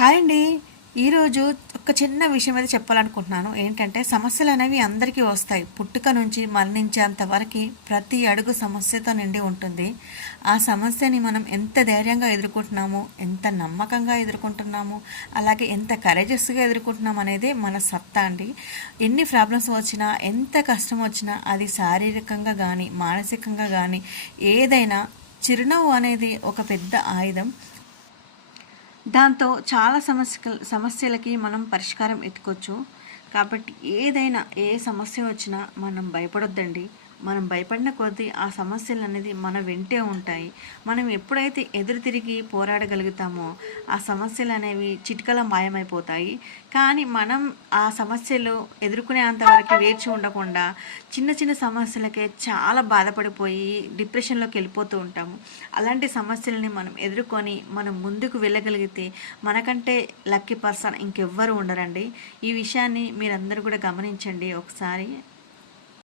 Hi అండి. ఈరోజు ఒక చిన్న విషయం మీద చెప్పాలనుకుంటున్నాను. ఏంటంటే సమస్యలు అనేవి అందరికీ వస్తాయి. పుట్టుక నుంచి మరణించేంత వరకు ప్రతి అడుగు సమస్యతో నిండి ఉంటుంది. ఆ సమస్యని మనం ఎంత ధైర్యంగా ఎదుర్కొంటున్నాము ఎంత నమ్మకంగా ఎదుర్కొంటున్నాము అలాగే ఎంత కరేజెస్గా ఎదుర్కొంటున్నాం అనేది మన సత్తా అండి. ఎన్ని ప్రాబ్లమ్స్ వచ్చినా ఎంత కష్టం వచ్చినా అది శారీరకంగా కానీ మానసికంగా కానీ ఏదైనా చిరునవ్వు అనేది ఒక పెద్ద ఆయుధం. దాంతో చాలా సమస్య సమస్యలకి మనం పరిష్కారం ఎత్తుకోవచ్చు. కాబట్టి ఏదైనా ఏ సమస్య వచ్చినా మనం భయపడొద్దండి. మనం భయపడిన కొద్దీ ఆ సమస్యలు అనేది మన వెంటే ఉంటాయి. మనం ఎప్పుడైతే ఎదురు తిరిగి పోరాడగలుగుతామో ఆ సమస్యలు అనేవి చిటికల మాయమైపోతాయి. కానీ మనం ఆ సమస్యలు ఎదుర్కొనే అంతవరకు వేచి ఉండకుండా చిన్న చిన్న సమస్యలకే చాలా బాధపడిపోయి డిప్రెషన్లోకి వెళ్ళిపోతూ ఉంటాము. అలాంటి సమస్యలని మనం ఎదుర్కొని మనం ముందుకు వెళ్ళగలిగితే మనకంటే లక్కీ పర్సన్ ఇంకెవ్వరు ఉండరండి. ఈ విషయాన్ని మీరందరూ కూడా గమనించండి ఒకసారి.